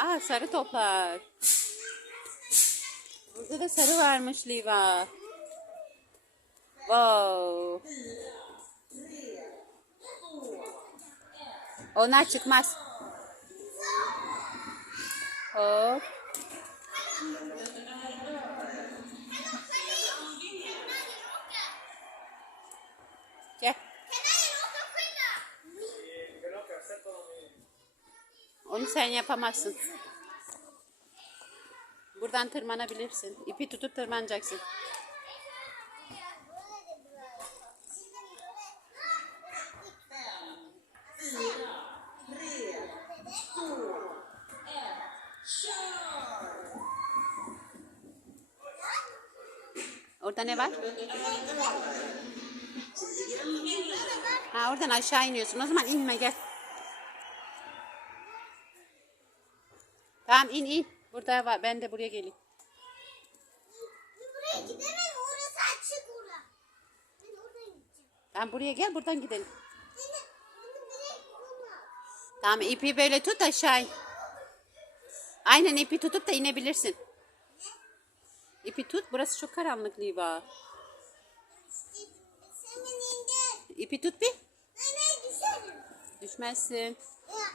Aa sarı toplar. Burada da sarı varmış Liva. Wow. Onlar çıkmaz. Hop. Gel. Onu sen yapamazsın. Buradan tırmanabilirsin. İpi tutup tırmanacaksın. Orada ne var? Ha oradan aşağı iniyorsun. O zaman inme gel. Tamam in in. Burada var. Ben de buraya geleyim. Buraya gidemem. Orası açık ora. Ben oradan gideceğim. Tamam buraya gel buradan gidelim. Tamam ipi böyle tut aşağı. Aynen ipi tutup da inebilirsin. İpi tut. Burası çok karanlık Liva. İpi tut bir. Düşmezsin. Ya.